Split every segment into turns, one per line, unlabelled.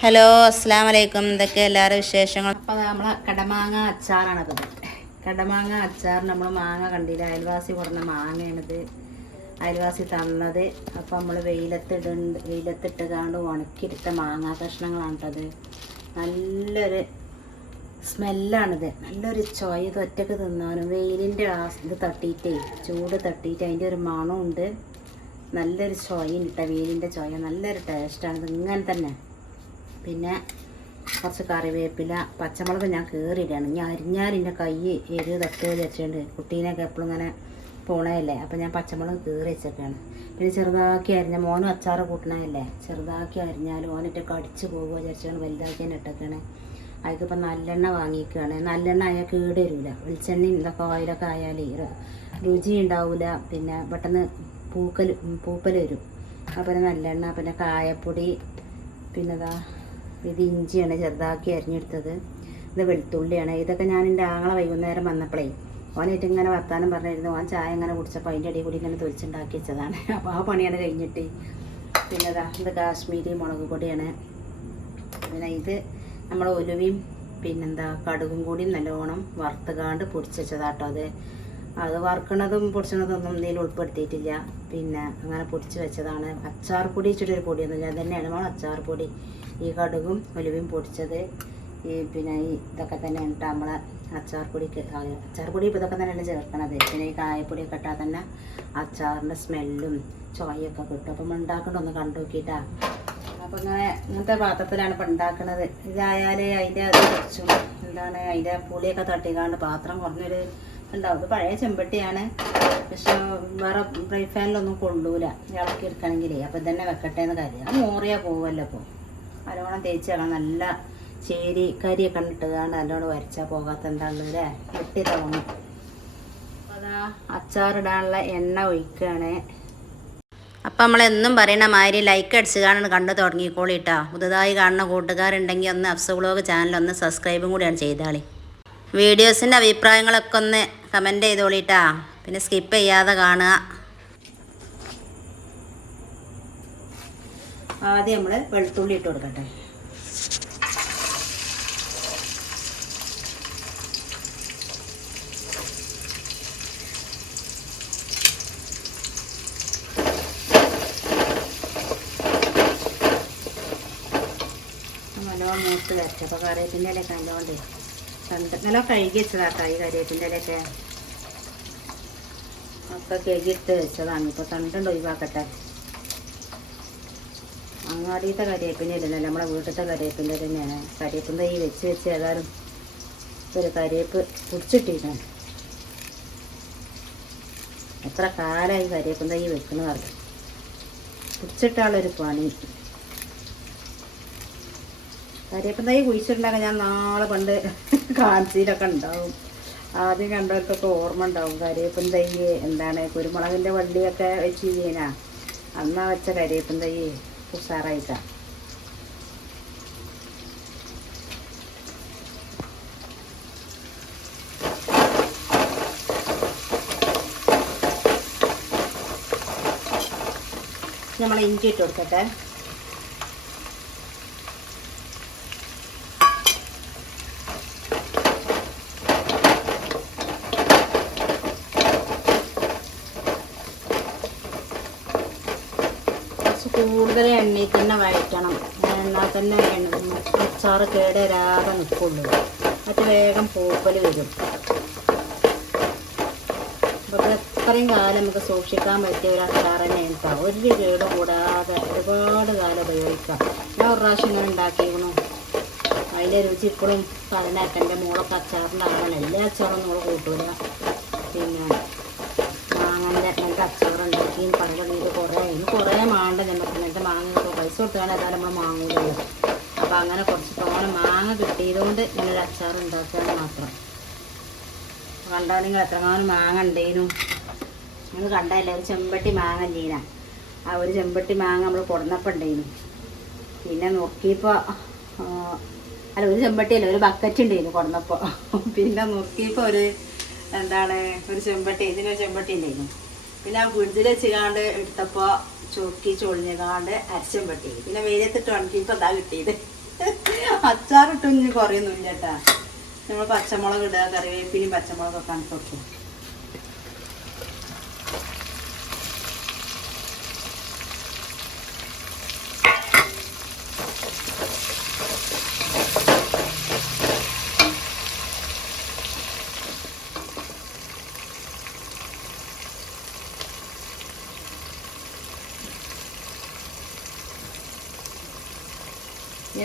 Hello അസ്സാം വലൈക്കും ഇതൊക്കെ എല്ലാവരും വിശേഷങ്ങൾ
അപ്പോൾ നമ്മളെ കടമാങ്ങ അച്ചാറാണത്. കടമാങ്ങ അച്ചാർ നമ്മൾ മാങ്ങ കണ്ടില്ല? അയൽവാസി കുറഞ്ഞ മാങ്ങയാണിത്. അയൽവാസി തന്നത്. അപ്പോൾ നമ്മൾ വെയിലത്തിടുണ്ട് വെയിലത്തിട്ടുകാണ്ട് ഉണക്കിയെടുത്ത മാങ്ങ കഷ്ണങ്ങളാണ് നല്ലൊരു സ്മെല്ലാണിത്. നല്ലൊരു ചൊയ ഇത് ഒറ്റയ്ക്ക് തിന്നാനും വെയിലിന്റെ ആ ഇത് തട്ടിയിട്ടേ ചൂട് തട്ടിയിട്ട് അതിന്റെ ഒരു മണമുണ്ട് നല്ലൊരു ചൊയ ഉണ്ട് വെയിലിന്റെ ചൊയ. നല്ലൊരു ടേസ്റ്റാണ് ഇങ്ങനെ തന്നെ. പിന്നെ കുറച്ച് കറിവേപ്പില പച്ചമുളക് ഞാൻ കയറിയിടാണ് ഞാൻ അരിഞ്ഞാലിന്റെ കൈ എരിവ് തട്ടുക വെച്ചിട്ടുണ്ട് കുട്ടീനെയൊക്കെ എപ്പോഴും ഇങ്ങനെ പോണതല്ലേ? അപ്പം ഞാൻ പച്ചമുളക് കയറി വെച്ചൊക്കെയാണ് പിന്നെ ചെറുതാക്കി അരിഞ്ഞ മോനും അച്ചാറ് കൂട്ടണതല്ലേ ചെറുതാക്കി അരിഞ്ഞാൽ ഓനിട്ട് കടിച്ച് പോകുക വിചാരിച്ചാണ് വലുതാക്കി തന്നെ ഇട്ടൊക്കെയാണ് അതിക്കിപ്പോൾ നല്ലെണ്ണ വാങ്ങിക്കുകയാണ് നല്ലെണ്ണ ആയാൽ കേട് വരില്ല വെളിച്ചെണ്ണയും ഇതൊക്കെ ഓയിലൊക്കെ ആയാൽ രുചി ഉണ്ടാവില്ല പിന്നെ പെട്ടെന്ന് പൂക്കൽ പൂപ്പൽ വരും. അപ്പം നല്ലെണ്ണ പിന്നെ കായപ്പൊടി പിന്നെതാ ഇത് ഇഞ്ചിയാണ് ചെറുതാക്കി അരിഞ്ഞെടുത്തത്. ഇത് വെളുത്തുള്ളിയാണ്. ഇതൊക്കെ ഞാൻ എന്റെ ആങ്ങളെ വൈകുന്നേരം വന്നപ്പോഴേ ഓനായിട്ട് ഇങ്ങനെ വർത്താനം പറഞ്ഞിരുന്നു. ഓൻ ചായ ഇങ്ങനെ കുടിച്ചപ്പോൾ അതിന്റെ ഇടയിൽ കൂടി ഇങ്ങനെ തൊലിച്ചുണ്ടാക്കി വെച്ചതാണ്. അപ്പോൾ ആ പണിയാണ് കഴിഞ്ഞിട്ട്. പിന്നെ ഇതാ ഇത് കാശ്മീരി മുളക് പൊടിയാണ്. പിന്നെ ഇത് നമ്മൾ ഒലുവയും പിന്നെന്താ കടുകും കൂടി നല്ലോണം വറുത്തുകാണ്ട് പൊടിച്ച് വെച്ചതാട്ടോ അത്. അത് വറുക്കണതും പൊടിച്ചണതൊന്നും ഇതിൽ ഉൾപ്പെടുത്തിയിട്ടില്ല. പിന്നെ അങ്ങനെ പൊടിച്ച് വെച്ചതാണ്. അച്ചാർ പൊടി ഇച്ചിട്ടൊരു പൊടിയൊന്നുമില്ല. അത് തന്നെയാണ് നമ്മൾ അച്ചാർ പൊടി. ഈ കടുകും ഒലുവും പൊടിച്ചത് ഈ പിന്നെ ഈ ഇതൊക്കെ തന്നെയാണ് കേട്ടോ നമ്മളെ അച്ചാർ പൊടിക്ക് അച്ചാർ പൊടി ഇപ്പോൾ ഇതൊക്കെ തന്നെയാണ് ചേർക്കണത്. പിന്നെ ഈ കായപ്പൊടിയൊക്കെ ഇട്ടാൽ തന്നെ അച്ചാറിന്റെ സ്മെല്ലും ചോയൊക്കെ കിട്ടും. അപ്പം ഉണ്ടാക്കണ്ട ഒന്ന് കണ്ടു നോക്കിയിട്ടാ അപ്പം ഇങ്ങനെ ഇങ്ങനത്തെ പാത്രത്തിലാണ് ഇപ്പം ഉണ്ടാക്കുന്നത് ഇതായാലേ അതിന്റെ അത് കുറച്ചും എന്താണ് അതിന്റെ പുളിയൊക്കെ തട്ടിക്കാണ്ട് പാത്രം കുറഞ്ഞൊരു ഉണ്ടാവും ഇത് പഴയ ചെമ്പട്ടിയാണ്. പക്ഷെ വേറെ ഫ്രൈ ഫാനിലൊന്നും കൊള്ളൂല ഇളക്കി എടുക്കണമെങ്കിലേ അപ്പം ഇതന്നെ വെക്കട്ടെ എന്ന് കാര്യം. മോറിയാ പോവല്ലോ അപ്പോൾ നല്ലോണം തേച്ച് കളാം നല്ല ചേരി കരിയൊക്കെ ഇട്ടുകാണ്ട് നല്ലോണം വരച്ചാൽ പോകാത്ത എന്താണല്ലോ അല്ലേ? വെട്ടി തുടങ്ങും അതാ അച്ചാറിടാനുള്ള എണ്ണ ഒഴിക്കുകയാണ്
അപ്പം നമ്മൾ എന്നും മാതിരി ലൈക്ക് അടിച്ച് കാണാൻ കണ്ടു തുടങ്ങിക്കോളിട്ടാ പുതുതായി കാണുന്ന കൂട്ടുകാരുണ്ടെങ്കിൽ ഒന്ന് അഫ്സ വ്ളോഗ് ചാനൽ ഒന്ന് സബ്സ്ക്രൈബും കൂടിയാണ് ചെയ്താളി. വീഡിയോസിന്റെ അഭിപ്രായങ്ങളൊക്കെ ഒന്ന് കമന്റ് ചെയ്തോളിട്ടാ പിന്നെ സ്കിപ്പ് ചെയ്യാതെ കാണുക.
ആദ്യം നമ്മൾ വെളുത്തുള്ളി ഇട്ട് കൊടുക്കട്ടെ. നല്ലോണം മൂത്ത് വരച്ച അപ്പോൾ കറിവേപ്പിന്റെ ഇലയൊക്കെ നല്ലോണ്ട് കണ്ട് നല്ല കഴുകി വെച്ചതാട്ടോ ഈ കറിവേപ്പിന്റെ ഇലയൊക്കെ. ഒക്കെ കഴുകിയിട്ട് വെച്ചതാണ്. ഇപ്പോൾ തണ്ടുണ്ട് ഒഴിവാക്കട്ടെ. അങ്ങാടിയത്തെ കരിയേപ്പിന്റെ ഇല്ലല്ലോ നമ്മുടെ വീട്ടിലത്തെ കരിയേപ്പിന്റെ തന്നെയാണ്. കരിയേപ്പിന്റെ ഈ വെച്ച് വെച്ച് ഏതായാലും ഒരു കരിയേപ്പ് പിടിച്ചിട്ടിരിക്കണം എത്ര കാലമായി കരിയേപ്പിന്റെ തൈ വെക്കുന്ന പറഞ്ഞു പിടിച്ചിട്ടാളൊരു പണി. കരിയേപ്പിന്റെ തൈ കുഴിച്ചിട്ടുണ്ടാക്കാൻ ഞാൻ നാളെ പണ്ട് കാഞ്ചിയിലൊക്കെ ഉണ്ടാവും. ആദ്യം കണ്ടവർക്കൊക്കെ ഓർമ്മ ഉണ്ടാവും കരിയേപ്പിൻ തൈ എന്താണ് കുരുമുളകിന്റെ വള്ളിയൊക്കെ വെച്ച് ചെയ്യാനാ അന്നാ വെച്ച കരിയേപ്പിൻ തൈ ഉഷാറായിട്ടാ നമ്മൾ ഇഞ്ചി ഇട്ട് കൊടുക്കട്ടെ കുറച്ച് കൂടുതൽ എണ്ണയിൽ തന്നെ വഴറ്റണം. എന്നാൽ തന്നെ അച്ചാർ അച്ചാറ് കേട് വരാതെ നിൽക്കുള്ളൂ മറ്റ് വേഗം പൂപ്പൽ വരും. അപ്പോൾ ഇത് കാലം നമുക്ക് സൂക്ഷിക്കാൻ പറ്റിയ ഒരു അച്ചാർ തന്നെ കേട്ടോ ഒരു കേട് കൂടാതെ ഒരുപാട് കാലം ഉപയോഗിക്കാം. ഞാൻ ഒരു പ്രാവശ്യം ഇങ്ങനെ ഉണ്ടാക്കിയിരുന്നു അതിന്റെ രുചി ഇപ്പോഴും പറഞ്ഞാൽ എന്റെ മോളൊക്കെ അച്ചാറിന്റെ ആളാണ്. എല്ലാ അച്ചാറും നമ്മൾ കൂട്ടൂല. പിന്നെ മാങ്ങന്റെ അങ്ങനത്തെ അച്ചാറുണ്ടാക്കി പറയണത് ഇത് കുറേ ഇന്ന് കുറേ മാണ്ട ഞമ്മക്ക്. അങ്ങനത്തെ മാങ്ങ പൈസ കൊടുത്താണ് ഏതായാലും നമ്മൾ മാങ്ങൂലല്ലോ അപ്പോൾ അങ്ങനെ കുറച്ച് തോനെ മാങ്ങ കിട്ടിയതുകൊണ്ട് ഇങ്ങനൊരു അച്ചാർ ഉണ്ടാക്കുകയാണ് മാത്രം. കണ്ടാൽ നിങ്ങൾ എത്രങ്ങാനും മാങ്ങ ഉണ്ടേനു. നിങ്ങൾ കണ്ടല്ലേ ഒരു ചെമ്പട്ടി മാങ്ങ ലീന ആ ഒരു ചെമ്പട്ടി മാങ്ങ നമ്മൾ കൊടുന്നപ്പോൾ ഉണ്ടേനു. പിന്നെ നോക്കിയപ്പോൾ അല്ല ഒരു ചെമ്പട്ടിയല്ല ഒരു ബക്കറ്റ് ഉണ്ടായിരുന്നു കൊടുന്നപ്പോൾ പിന്നെ നോക്കിയപ്പോൾ ഒരു എന്താണ് ഒരു ചെമ്പട്ടി ഇതിനൊരു ചെമ്പട്ടി ഉണ്ടായിരുന്നു പിന്നെ ആ ഫ്രിഡ്ജിൽ വെച്ചുകാണ്ട് എടുത്തപ്പോൾ ചൊക്കി ചൊളിഞ്ഞുകാണ്ട് അരച്ചെമ്പട്ടി പിന്നെ വെയിലത്തിട്ട് ഉണക്കിയപ്പോൾ അതാ കിട്ടിയത്. അച്ചാറിട്ടൊന്നും കുറയൊന്നുമില്ല കേട്ടാ നമ്മൾ പച്ചമുളക് ഇടുക കറിവേപ്പിനും പച്ചമുളകൊക്കെ ആണ്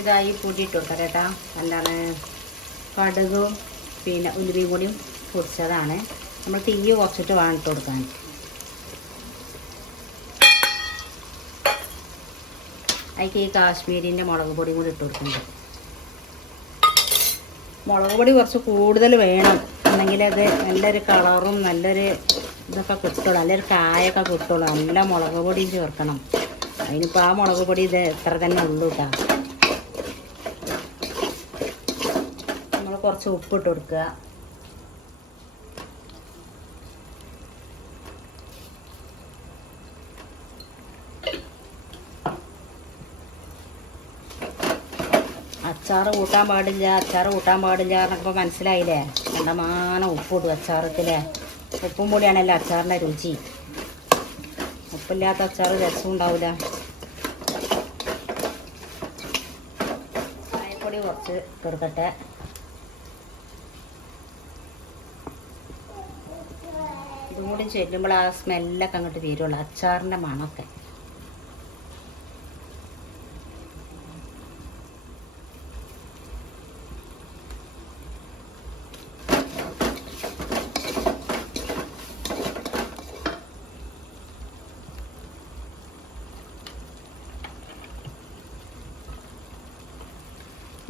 ഇതായി പൊടിയിട്ട് കൊടുക്കാം കേട്ടാ. എന്താണ് കടുകും പിന്നെ ഉലുവയും കൂടിയും പൊടിച്ചതാണ്. നമ്മൾ തീ കുറച്ചിട്ട് വേണം ഇട്ട് കൊടുക്കാൻ അതിക്ക് ഈ കാശ്മീരിന്റെ മുളക് പൊടിയും കൂടി ഇട്ട് കൊടുക്കുന്നുണ്ട്. മുളക് പൊടി കുറച്ച് കൂടുതൽ വേണം. എന്നെങ്കിൽ അത് നല്ലൊരു കളറും നല്ലൊരു ഇതൊക്കെ കിട്ടുള്ളൂ. നല്ലൊരു കായൊക്കെ കിട്ടുള്ളൂ. നല്ല മുളക് പൊടിയും ചേർക്കണം. അതിനിപ്പോൾ ആ മുളക് പൊടി ഇത് എത്ര തന്നെ ഉള്ളൂ കേട്ടോ നമ്മൾ കുറച്ച് ഉപ്പിട്ട് കൊടുക്കുക. അച്ചാറ് കൂട്ടാൻ പാടില്ല അച്ചാറ് കൂട്ടാൻ പാടില്ല എന്നൊക്കെ മനസ്സിലായില്ലേ? കണ്ടമാനം ഉപ്പിടും അച്ചാറത്തിലെ. ഉപ്പും പൊടിയാണല്ലോ അച്ചാറിന്റെ രുചി. ഉപ്പില്ലാത്ത അച്ചാറ് രസം ഉണ്ടാവില്ല. ചായപ്പൊടി കുറച്ച് കൊടുക്കട്ടെ ഇതും കൂടി ചെല്ലുമ്പോൾ ആ സ്മെല്ലൊക്കെ അങ്ങോട്ട് വരുള്ളൂ. അച്ചാറിന്റെ മണമൊക്കെ.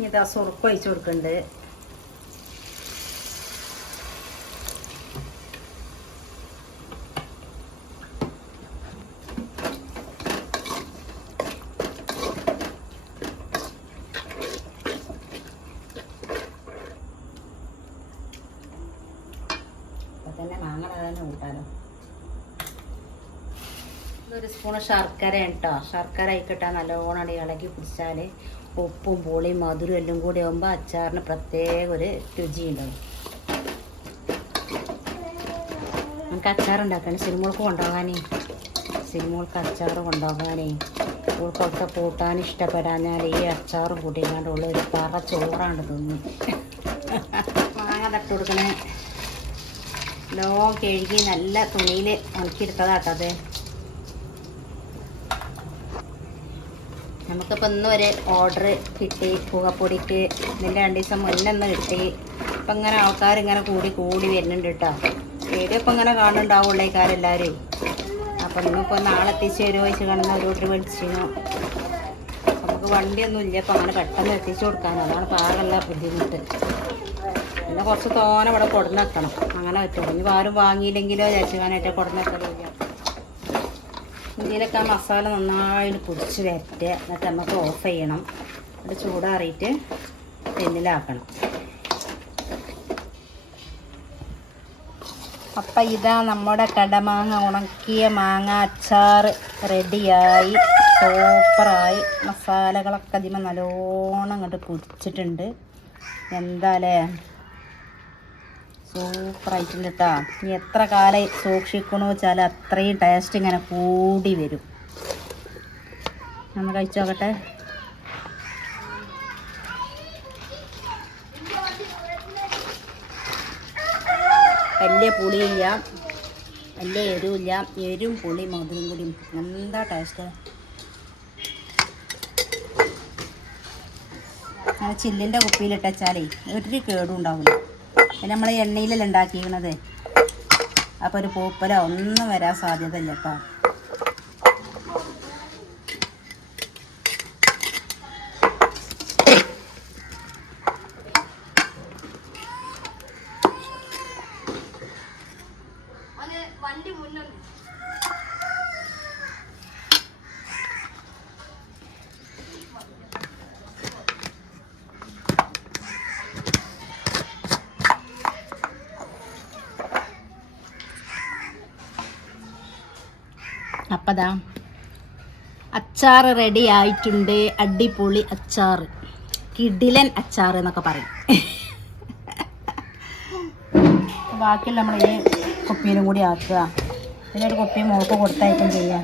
ഇതാ സുറുപ്പ് ഒഴിച്ചു കൊടുക്കുന്നുണ്ട് അപ്പൊ തന്നെ മാങ്ങട തന്നെ കൂട്ടാലോ ഇതൊരു സ്പൂണ് ശർക്കര കേട്ടോ ശർക്കര ആയിക്കോട്ടെ നല്ലോണം ഇളകി പിടിച്ചാൽ ഉപ്പും പുളിയും മധുരം എല്ലാം കൂടി ആകുമ്പോൾ അച്ചാറിന് പ്രത്യേക ഒരു രുചി ഉണ്ടാവും. നമുക്ക് അച്ചാർ ഉണ്ടാക്കണം സിനിമകൾക്ക് കൊണ്ടുപോകാനേ സിനിമകൾക്ക് അച്ചാർ കൊണ്ടുപോകാനേ ഉൾക്കൊക്കെ കൂട്ടാൻ ഇഷ്ടപ്പെടാഞ്ഞാൽ ഈ അച്ചാറും കൂട്ടിക്കാണ്ടുള്ള ഒരു പറ ചോറാണ് തിന്നു. മാങ്ങ തട്ട് കൊടുക്കണേ. ലോ കഴുകി നല്ല തുണിയിൽ ഉണക്കിയെടുത്തതാട്ടത് നമുക്കിപ്പോൾ ഇന്ന് ഒരു ഓർഡർ കിട്ടി പുകപ്പൊടിക്ക്. ഇതിന്റെ രണ്ട് ദിവസം മുന്നൊന്ന് കിട്ടി. ഇപ്പം ഇങ്ങനെ ആൾക്കാർ ഇങ്ങനെ കൂടി കൂടി വരുന്നുണ്ട് കേട്ടോ വീഡിയോ ഇപ്പം ഇങ്ങനെ കാണുന്നുണ്ടാവുള്ളൂ അപ്പം ഇന്നിപ്പോൾ നാളെ എത്തിച്ച് തരുമോ വെച്ച് കാണുന്ന ഓരോരുത്തർ വിളിച്ചിരുന്നു നമുക്ക് വണ്ടിയൊന്നും ഇല്ല. അപ്പം അങ്ങനെ പെട്ടെന്ന് എത്തിച്ചു കൊടുക്കാനോ അതാണ് പാകമുള്ള ബുദ്ധിമുട്ട്. പിന്നെ കുറച്ച് തോനെ ഇവിടെ കൊടുന്നെക്കണം അങ്ങനെ പറ്റുള്ളൂ. ഇനി ആരും വാങ്ങിയില്ലെങ്കിലോ ചേച്ചുകാനായിട്ട് കാണാനായിട്ട് വെക്കലില്ല ഇതിലൊക്കെ ആ മസാല നന്നായിട്ട് പൊടിച്ച് വരട്ടെ. എന്നിട്ട് നമുക്ക് ഓഫ് ചെയ്യണം. അത് ചൂടാറിയിട്ട് തെന്നിലാക്കണം. അപ്പം ഇതാ നമ്മുടെ കടമാങ്ങ ഉണക്കിയ മാങ്ങ അച്ചാർ റെഡിയായി സൂപ്പറായി മസാലകളൊക്കെ അതിമ നല്ലോണം അങ്ങോട്ട് പൊടിച്ചിട്ടുണ്ട്. എന്താലേ? സൂപ്പറായിട്ടുണ്ട് കേട്ടോ ഇനി എത്ര കാലം സൂക്ഷിക്കണോ വെച്ചാൽ അത്രയും ടേസ്റ്റ് ഇങ്ങനെ കൂടി വരും. നമ്മൾ കഴിച്ചു നോക്കട്ടെ. വലിയ പുളിയില്ല. വലിയ എരിവില്ല. എരും പുളി മധുരം കൂടി. എന്താ ടേസ്റ്റ് ചില്ലിന്റെ കുപ്പിയിലിട്ടാലേ ഒരു കേടും ഉണ്ടാവില്ല. പിന്നെ നമ്മൾ എണ്ണയിലല്ലേ ഉണ്ടാക്കിയിരിക്കണത്? അപ്പോൾ ഒരു പൂപ്പല ഒന്നും വരാൻ സാധ്യത ഇല്ല അപ്പതാ അച്ചാർ റെഡി ആയിട്ടുണ്ട്. അടിപൊളി അച്ചാർ കിടിലൻ അച്ചാർ എന്നൊക്കെ പറയും. ബാക്കിയുള്ള നമ്മൾ ഈ കുപ്പിയിലും കൂടി ആക്കുക. ഇതിനൊരു കുപ്പി മോൾക്ക് ചെയ്യാം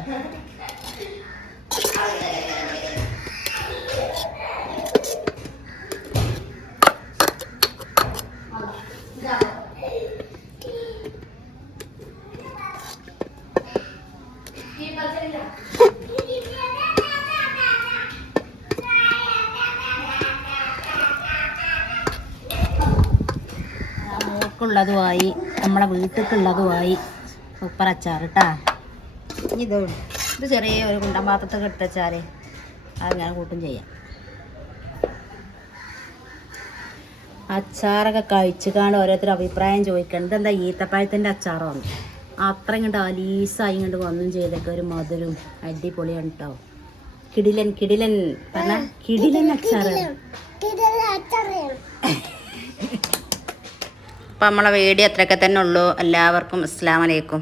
മോൾക്കുള്ളതുമായി നമ്മളെ വീട്ടിലേക്കുള്ളതുമായി സൂപ്പർ അച്ചാർ കേട്ടാ ഇനി ഇത് ഇത് ചെറിയ ഒരു കുണ്ടൻ പാത്രത്തിൽ അത് അങ്ങനെ കൂട്ടും ചെയ്യാം. അച്ചാറൊക്കെ കഴിച്ച് കാണാൻ ഓരോരുത്തർ അഭിപ്രായം ചോദിക്കണം. ഇതെന്താ ഈത്തപ്പഴത്തിന്റെ അച്ചാറാണ് അത്ര ഇങ്ങോട്ട് അലീസായി ഇങ്ങോട്ട് വന്നും ചെയ്തൊക്കെ ഒരു മധുരം. അടിപൊളിയാണ് കേട്ടോ കിടിലൻ കിടിലൻ. പറഞ്ഞ കിടിലൻ അച്ചാറാണ്.
അപ്പം നമ്മളെ വീഡിയോ അത്രയൊക്കെ തന്നെ ഉള്ളൂ. എല്ലാവർക്കും അസ്സാം വലൈക്കും